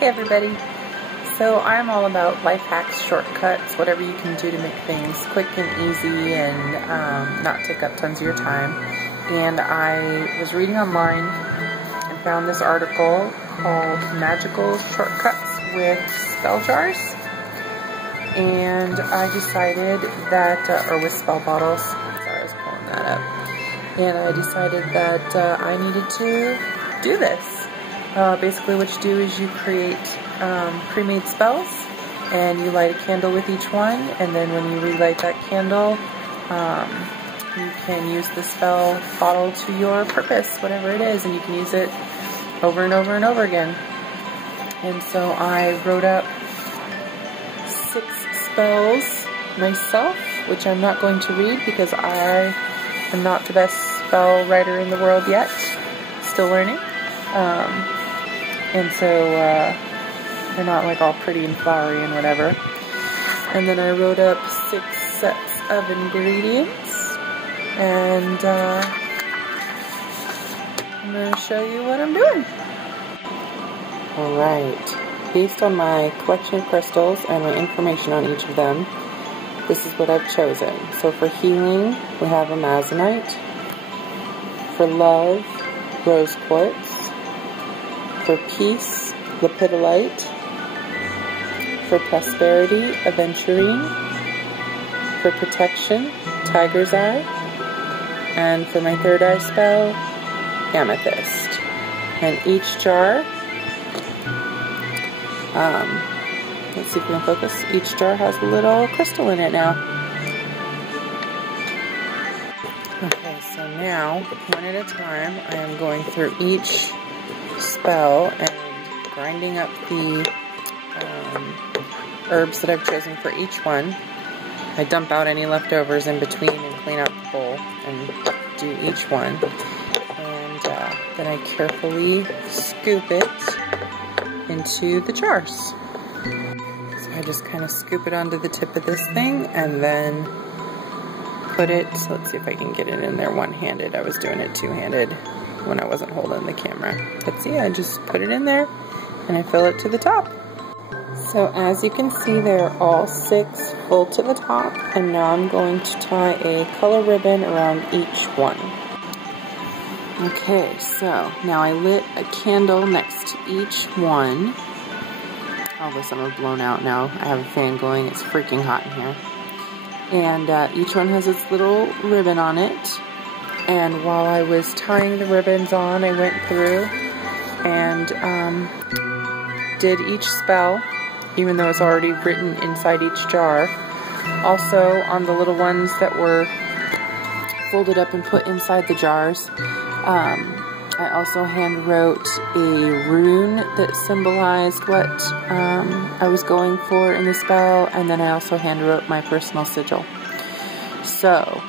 Hey everybody. So I'm all about life hacks, shortcuts, whatever you can do to make things quick and easy and not take up tons of your time. And I was reading online and found this article called Magical Shortcuts with Spell Jars. And I decided that, or with spell bottles, sorry I was pulling that up. And I decided that I needed to do this. Basically what you do is you create pre-made spells and you light a candle with each one, and then when you relight that candle you can use the spell bottle to your purpose, whatever it is, and you can use it over and over and over again. And so I wrote up 6 spells myself, which I'm not going to read because I am not the best spell writer in the world yet, still learning. And so they're not like all pretty and flowery and whatever. And then I wrote up 6 sets of ingredients, and I'm going to show you what I'm doing. Alright, based on my collection of crystals and my information on each of them, this is what I've chosen. So for healing, we have amazonite. For love, rose quartz. For peace, lepidolite. For prosperity, aventurine. For protection, tiger's eye. And for my third eye spell, amethyst. And each jar, let's see if we can focus. Each jar has a little crystal in it now. Okay, so now, one at a time, I am going through each spell and grinding up the herbs that I've chosen for each one. I dump out any leftovers in between and clean out the bowl and do each one. And then I carefully scoop it into the jars. So I just kind of scoop it onto the tip of this thing and then put it, so let's see if I can get it in there one-handed. I was doing it two-handed when I wasn't holding the camera. But see, I just put it in there and I fill it to the top. So as you can see, they're all 6 full to the top, and now I'm going to tie a color ribbon around each one. Okay, so now I lit a candle next to each one. Although some are blown out now. I have a fan going, it's freaking hot in here. And each one has its little ribbon on it. And while I was tying the ribbons on, I went through and did each spell, even though it's already written inside each jar. Also, on the little ones that were folded up and put inside the jars, I also hand wrote a rune that symbolized what I was going for in the spell, and then I also hand wrote my personal sigil. So,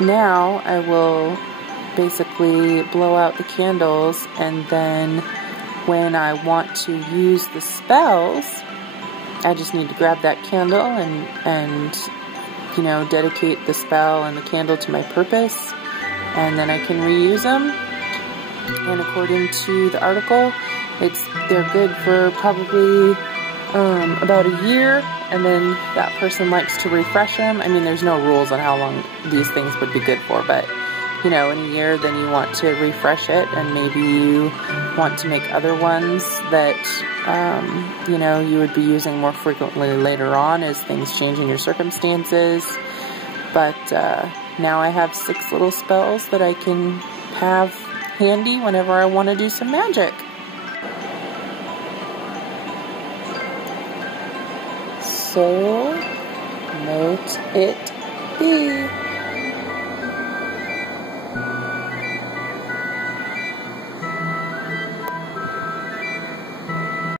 now I will basically blow out the candles, and then when I want to use the spells, I just need to grab that candle and you know, dedicate the spell and the candle to my purpose, and then I can reuse them. And according to the article, they're good for probably about a year, and then that person likes to refresh them. I mean, there's no rules on how long these things would be good for, but you know, in a year, then you want to refresh it, and maybe you want to make other ones that you know, you would be using more frequently later on as things change in your circumstances. But now I have 6 little spells that I can have handy whenever I want to do some magic. So, mote it be.